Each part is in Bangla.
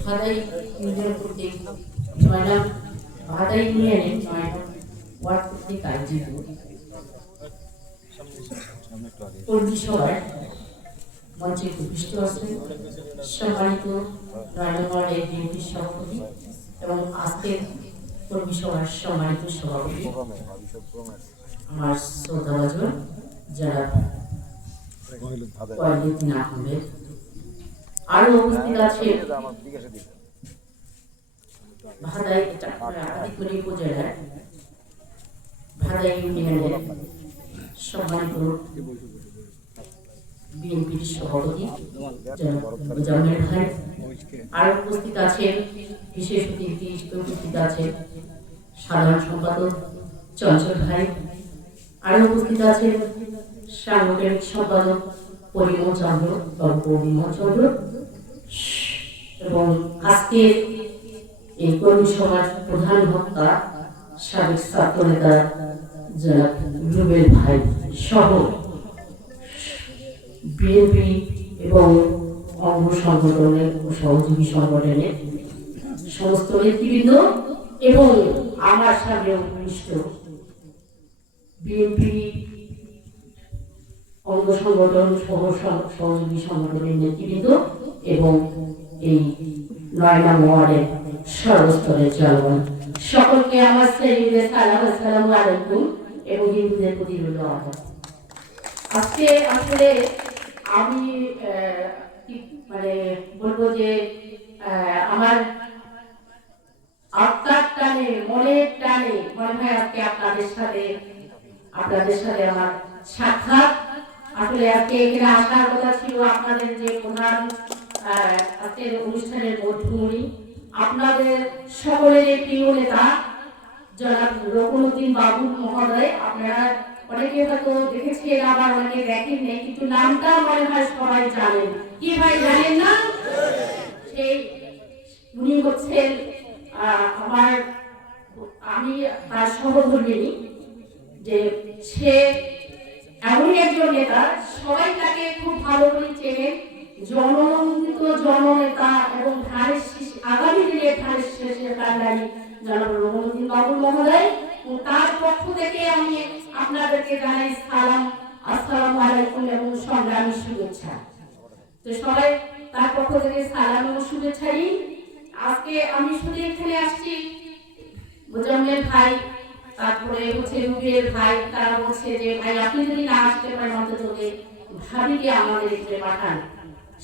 ভাদাই ইউনিয়ন কর্তৃক জয়নাম ভাদাই ইউনিয়নের জয়নাম ওয়ার্ড কর্তৃক আয়োজিত মঞ্চে উপবিষ্ট আছেন সম্মানিত রায়নগর এক বিএনপির সভাপতি এবং আজকের কর্মী সভার সম্মানিত সভাপতি আমার শ্রদ্ধাভাজন যারা আহমেদ আরও উপস্থিত আছে ভাদাই আদিকরি উপজেলার ভাদাই ইউনিয়নের সম্মানিত বিএনপির সভাপতি মুজাম্মেল ভাই। আর উপস্থিত আছেন বিশেষ অতিথি উপস্থিত আছেন সাধারণ সম্পাদক চঞ্চল ভাই। আরও উপস্থিত আছেন সাংগঠনিক সম্পাদক পরিমল চন্দ্র এবং আজকের এই কর্মী সমাজ প্রধান বক্তা, সাবেক ছাত্র নেতা জনাব রুবেল ভাই সহ বিএনপি এবং অঙ্গ সংগঠনের ও সহযোগী সংগঠনের সমস্ত নেতৃবৃন্দ এবং আমার সামনে উপবিষ্ট বিএনপি অঙ্গ সংগঠন সহ সহ- সহযোগী সংগঠনের নেতৃবৃন্দ এবং এই নয়না ওয়ার্ডের সর্বস্তরের জনগণ। সকলকে আমার শ্রেণীদের সালাম, আসসালামু আলাইকুম এবং হিন্দুদের প্রতি রইল আজকে আসলে আমি মানে বলব যে আমার আত্মার টানে, মনের টানে মনে হয় আজকে আপনাদের সাথে আপনাদের সাথে আমার সাক্ষাৎ আসলে আজকে এখানে আসার কথা ছিল আপনাদের যে প্রধান আজকের অনুষ্ঠানের মধ্যমণি। আপনাদের সকলের প্রিয় নেতা, জনাব রকুনুদ্দিন বাবু মহোদয়, আপনারা অনেকে হয়তো দেখেছেন, আবার অনেকে দেখেন নেই, কিন্তু নামটা মনে হয় সবাই জানেন। কি ভাই জানেন না? সেই উনি হচ্ছেন আমার, আমি তার সহধর্মিনী, যে সে এমন একজন নেতা, সবাই তাকে খুব ভালো করে চেনেন জননন্দিত জননেতা এবং ধানের শীষ, আগামী দিনে ধানের শেষের কান্ডারি জনাব রঘুনন্দীন বাবুল মহোদয়। ও তার পক্ষ থেকে আমি আপনাদেরকে জানাই সালাম, আসসালামু আলাইকুম এবং সংগ্রামী শুভেচ্ছা। তো সবাই তার পক্ষ থেকে সালাম এবং শুভেচ্ছা নিই আজকে আমি শুধু এখানে আসছি। মোজাম্মেল ভাই তারপরে হচ্ছে রুবের ভাই, তারা বলছে যে, ভাই, আপনি যদি না আসতে পারেন, অন্তত ভাবিকে আমাদের এখানে পাঠান।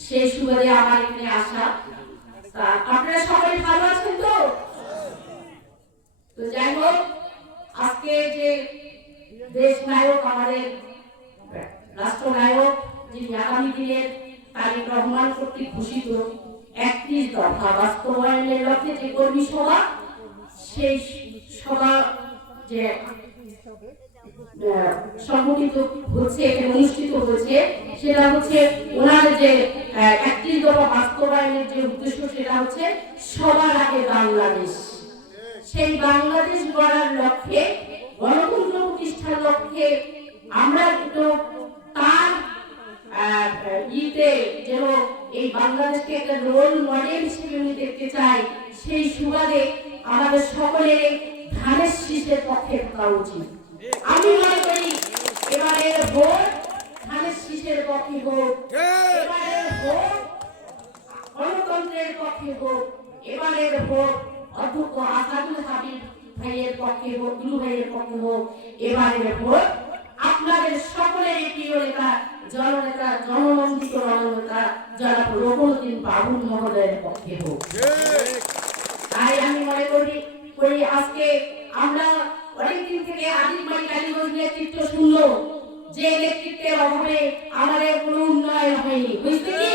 সেই সুবাদে আমার এখানে আসা। আপনারা সবাই ভালো আছেন তো? তো যাই হোক, আজকে যে দেশ নায়ক আমাদের রাষ্ট্রনায়ক, যিনি আগামী দিনের তারিক রহমান কর্তৃক ঘোষিত একত্রিশ দফা বাস্তবায়নের লক্ষ্যে যে কর্মী সভা, সেই সভা যে সংগঠিত হচ্ছে অনুষ্ঠিত হচ্ছে সেটা হচ্ছে ওনার যে একত্রিশ দফা বাস্তবায়নের যে উদ্দেশ্য, সেটা হচ্ছে সবার আগে বাংলাদেশ। সেই বাংলাদেশ গড়ার লক্ষ্যে, গণতন্ত্র প্রতিষ্ঠার লক্ষ্যে আমরা কিন্তু তার ইতে যেন এই বাংলাদেশকে একটা রোল মডেল হিসেবে আমি দেখতে চাই, সেই সুবাদে আমাদের সকলের ধানের শীষের পক্ষে থাকা উচিত। আমি মনে করি এবারের ভোট ধানের শীষের পক্ষে হোক, এবারের ভোট গণতন্ত্রের পক্ষে হোক, এবারের ভোট অধ্যক্ষ আসাদুল হাবিব ভাইয়ের পক্ষে হোক, গুরু ভাইয়ের পক্ষে হোক, এবারের ভোট আপনাদের সকলের প্রিয় নেতা, জননেতা, জননন্দিত জননেতা জনাব রঘুদ্দিন বাবুল মহোদয়ের পক্ষে হোক। তাই আমি মনে করি করি আজকে আমরা অনেকদিন থেকে আদিল মালিক আলীগঞ্জ নেতৃত্ব শুনলো যে নেতৃত্বের অভাবে আমাদের কোনো উন্নয়ন হয়নি, বুঝতে কি?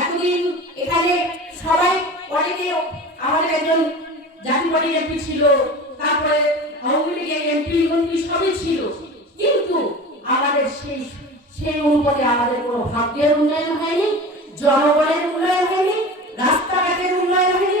এতদিন এখানে সবাই অনেকে আমাদের একজন জাতীয় এমপি ছিল, তারপরে আওয়ামী লীগের এমপি মন্ত্রী সবই ছিল। কিন্তু আমাদের সেই সেই অনুপাতে আমাদের কোনো ভাগ্যের উন্নয়ন হয়নি, জনগণের উন্নয়ন হয়নি, রাস্তাঘাটের উন্নয়ন হয়নি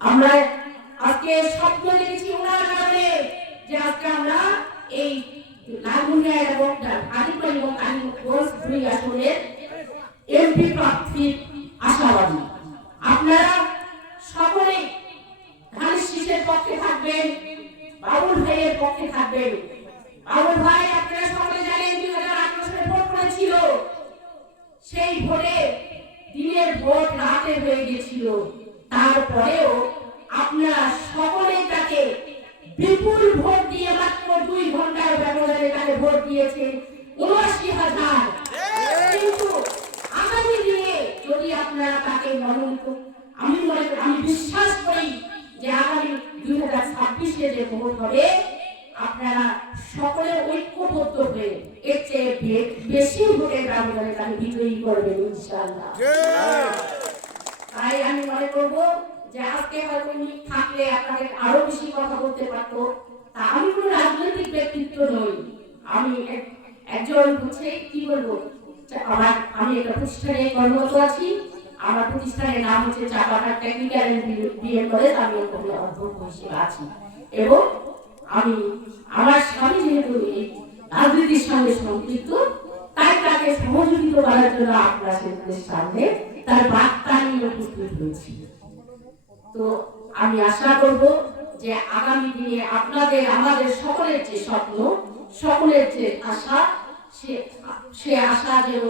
আমরা আজকে স্বপ্ন দেখেছি ওনার কারণে যে আজকে আমরা এই লালমনিরহাট এবং আদিপাল এবং কালীগঞ্জ দুই আসনের এমপি প্রার্থীর আশাবাদী। আপনারা সকলেই ধানের শীষের পক্ষে থাকবেন, বাবুল ভাইয়ের পক্ষে থাকবেন। বাবুল ভাই, আপনারা সকলে জানেন দুই হাজার আঠারো সালে ভোট করেছিল সেই ভোটে দিনের ভোট রাতে হয়ে গেছিল। তারপরেও আপনারা সকলে তাকে বিপুল ভোট দিয়ে মাত্র দুই ঘণ্টার ব্যবধানে তাকে ভোট দিয়েছেন উনআশি হাজার। কিন্তু আগামী দিনে যদি আপনারা তাকে মনোনীত আমি মনে আমি বিশ্বাস করি যে আগামী দুই হাজার ছাব্বিশে যে ভোট হবে, আপনারা সকলে ঐক্যবদ্ধ হয়ে এর চেয়ে বেশি ভোটের ব্যবধানে তাকে বিজয়ী করবেন ইনশাআল্লাহ। তাই আমি মনে করব, যে আজকে হয়তো উনি থাকলে আপনাদের আরও বেশি কথা বলতে পারতো। তা আমি কোনো রাজনৈতিক ব্যক্তিত্ব নই। আমি একজন হচ্ছে, কি বলব আমার, আমি একটা প্রতিষ্ঠানে কর্মরত আছি। আমার প্রতিষ্ঠানের নাম হচ্ছে চাপাটা টেকনিক্যাল বিএড কলেজ আমি ওখানে অধ্যক্ষ হিসেবে আছি। এবং আমি, আমার স্বামী যেহেতু রাজনীতির সঙ্গে সম্পৃক্ত, তাই তাকে সহযোগিতা করার জন্য আপনাদের সামনে তার বার্তা নিয়ে উপস্থিত হয়েছি তো আমি আশা করব যে আগামী দিনে আপনাদের, আমাদের সকলের যে স্বপ্ন, সকলের যে আশা, সে সে আশা যেন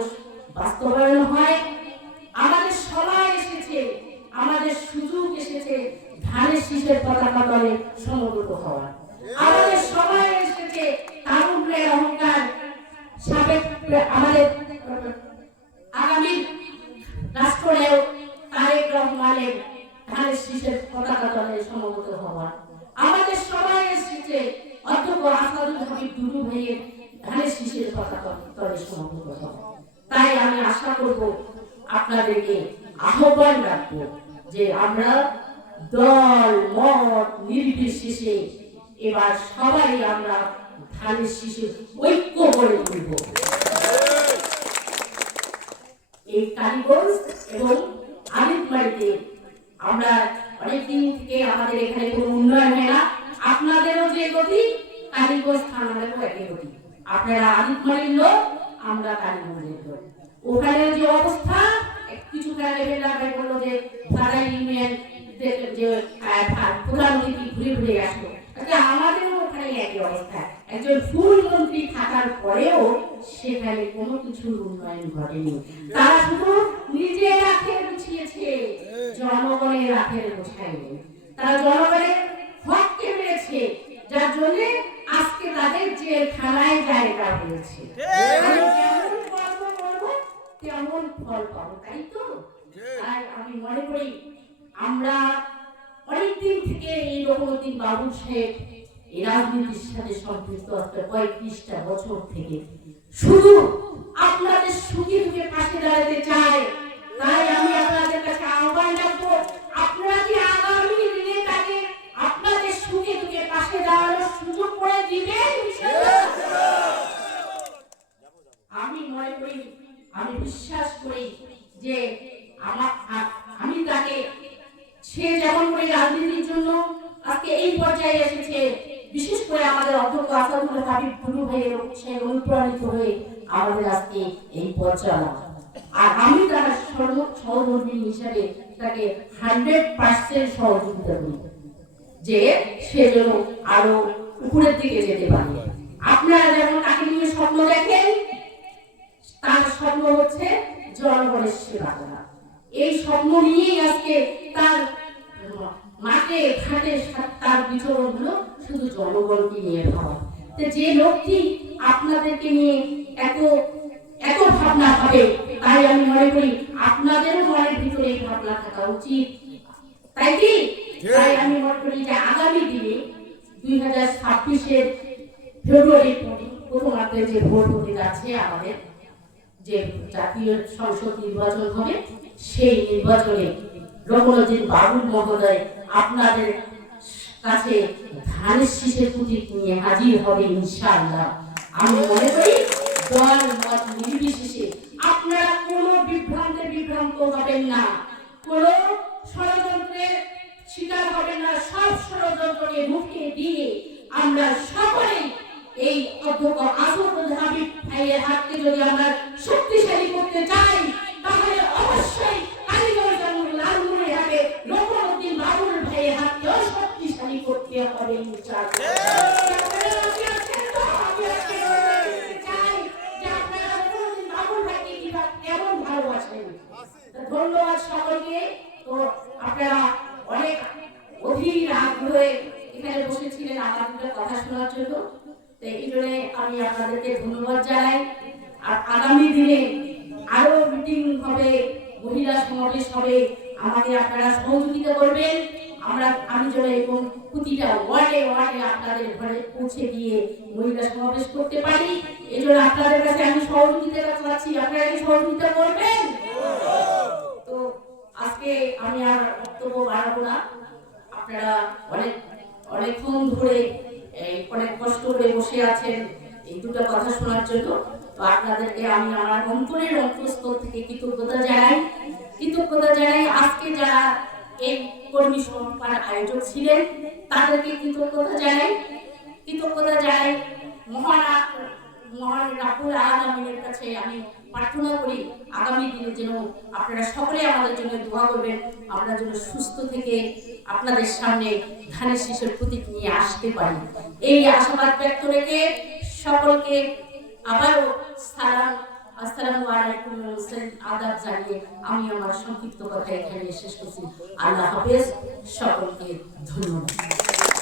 বাস্তবায়ন হয়। আমাদের সময় এসেছে, আমাদের সুযোগ এসেছে ধানের শীষের পতাকা তলে সমবেত হওয়ার আমাদের সময় এসেছে তারুণ্যের অহংকার সাবেক আমাদের রাষ্ট্রনেও তারেক রহমানের ধানের শীষের পতাকা তলে সমবেত হওয়ার। আমাদের সময় এসেছে অধ্যক্ষ আসাদুল হাবিব দুদু ভাইয়ের ধানের শীষের পতাকা তলে সমবেত হওয়ার। তাই আমি আশা করব আপনাদেরকে আহ্বান রাখব যে আমরা দল, মত, নির্বিশেষে এবার সবাই আমরা ধানের শীষে ঐক্য করে তুলব। এই কালীগঞ্জ এবং আলিপমারিতে আমরা অনেকদিন থেকে আমাদের এখানে কোনো উন্নয়ন হয় না। আপনাদেরও যে গতি কালীগঞ্জ থানাদেরও একই গতি। আপনারা আলিপমারির লোক, আমরা কালীগঞ্জের লোক। ওখানে যে অবস্থা, কিছু আগে বেলা ভাই বলল যে ভাড়া ইউনিয়ন যে প্রধানমন্ত্রী ঘুরে ঘুরে আসলো। আচ্ছা আমাদেরও ওখানে একই অবস্থা। একজন ফুল মন্ত্রী থাকার পরেও সেখানে কোনো কিছুর উন্নয়ন ঘটেনি। তারা শুধু নিজের আখের গুছিয়েছে জনগণের আখের গোছায়নি। তারা জনগণের হককে মেরেছে যার জন্য আজকে তাদের জেলখানায় জায়গা হয়েছে। তেমন ফল পাবো তাই তো? আর আমি মনে করি আমরা অনেকদিন থেকে এই রকমদিন বাবু সাহেব রাজনীতির সাথে সম্পৃক্ত একটা পঁয়ত্রিশটা বছর থেকে শুধু আপনাদের সুখী পাশে দাঁড়াতে চাই তাই আমি আপনাদের কাছে আহ্বান রাখব আপনারা কি আগামী দিনে তাকে আপনাদের সুখে দুঃখে পাশে দাঁড়ানোর সুযোগ করে দিবেন? আমি মনে করি, আমি বিশ্বাস করি যে আমার আমি তাকে, সে যেমন করে রাজনীতির জন্য আজকে এই পর্যায়ে এসেছে বিশেষ করে আমাদের অধ্যক্ষ আসাদুল হাবিব গুরু ভাইয়ের সে অনুপ্রাণিত হয়ে আমাদের আজকে এই পথ চলা আর আমি তার সর্ব সহধর্মী হিসাবে তাকে হান্ড্রেড পার্সেন্ট সহযোগিতা করি, যে সে যেন আরও উপরের দিকে যেতে পারে। আপনারা যেমন তাকে নিয়ে স্বপ্ন দেখেন, তার স্বপ্ন হচ্ছে জনগণের সেবা করা। এই স্বপ্ন নিয়েই আজকে তার মাঠে ঘাটে তার বিচরণ হলো শুধু জনগণকে নিয়ে ভাবা। তো যে লোকটি আপনাদেরকে নিয়ে এত এত ভাবনা ভাবে তাই আমি মনে করি আপনাদেরও মনের ভিতরে এই ভাবনা থাকা উচিত। তাই কি? তাই আমি মনে করি যে আগামী দিনে দুই হাজার ছাব্বিশের ফেব্রুয়ারি প্রথমার্ধে যে ভোট হতে যাচ্ছে আমাদের যে জাতীয় সংসদ নির্বাচন হবে সেই নির্বাচনে রঘুনজিৎ বাবুল মহোদয় আপনাদের কাছে ধানের শীষের প্রতীক নিয়ে হাজির হবে ইনশাআল্লাহ। আমি মনে করি দল মত নির্বিশেষে আপনারা কোনো বিভ্রান্তে বিভ্রান্ত হবেন না। কোনো ষড়যন্ত্রের শিকার হবেন না। সব ষড়যন্ত্রকে রুখে দিয়ে আমরা সকলেই এই অধ্যক্ষ আসফুল হাবিব হাতকে যদি আমরা শক্তিশালী করতে চাই ধন্যবাদ সকলকে তো আপনারা অনেক অধীর আগ্রহে এখানে বসেছিলেন আমার কথা শোনার জন্য তো এই জন্য আমি আপনাদেরকে ধন্যবাদ জানাই। আর আগামী দিনে আরও মিটিং হবে মহিলা সমাবেশ হবে আমাকে আপনারা সহযোগিতা করবেন আমরা আমি যেন এবং প্রতিটা ওয়ার্ডে ওয়ার্ডে আপনাদের ঘরে পৌঁছে দিয়ে মহিলা সমাবেশ করতে পারি। এই জন্য আপনাদের কাছে আমি সহযোগিতা চাচ্ছি। আপনারা কি সহযোগিতা করবেন? তো আজকে আমি আর বক্তব্য বাড়াবো না। আপনারা অনেক অনেকক্ষণ ধরে অনেক কষ্ট করে বসে আছেন এই দুটো কথা শোনার জন্য। তো আপনাদেরকে আমি আমার অন্তরের অন্তঃস্থল থেকে কৃতজ্ঞতা জানাই। কৃতজ্ঞতা জানাই আজকে যারা এই কর্মী সভার আয়োজক ছিলেন। তাদেরকে কৃতজ্ঞতা জানাই। কৃতজ্ঞতা জানাই মহান মহান রাহুল আলমিনের কাছে আমি প্রার্থনা করি, আগামী দিনে যেন আপনারা সকলে আমাদের জন্য দোয়া করবেন। আমরা যেন সুস্থ থেকে আপনাদের সামনে ধানের শীষের প্রতীক নিয়ে আসতে পারি। এই আশাবাদ ব্যক্ত রেখে সকলকে আবারও সালাম আসসালামু আলাইকুম হোসেন, আদাব জানিয়ে আমি আমার সংক্ষিপ্ত কথা এখানে শেষ করছি। আল্লাহ হাফেজ, সকলকে ধন্যবাদ।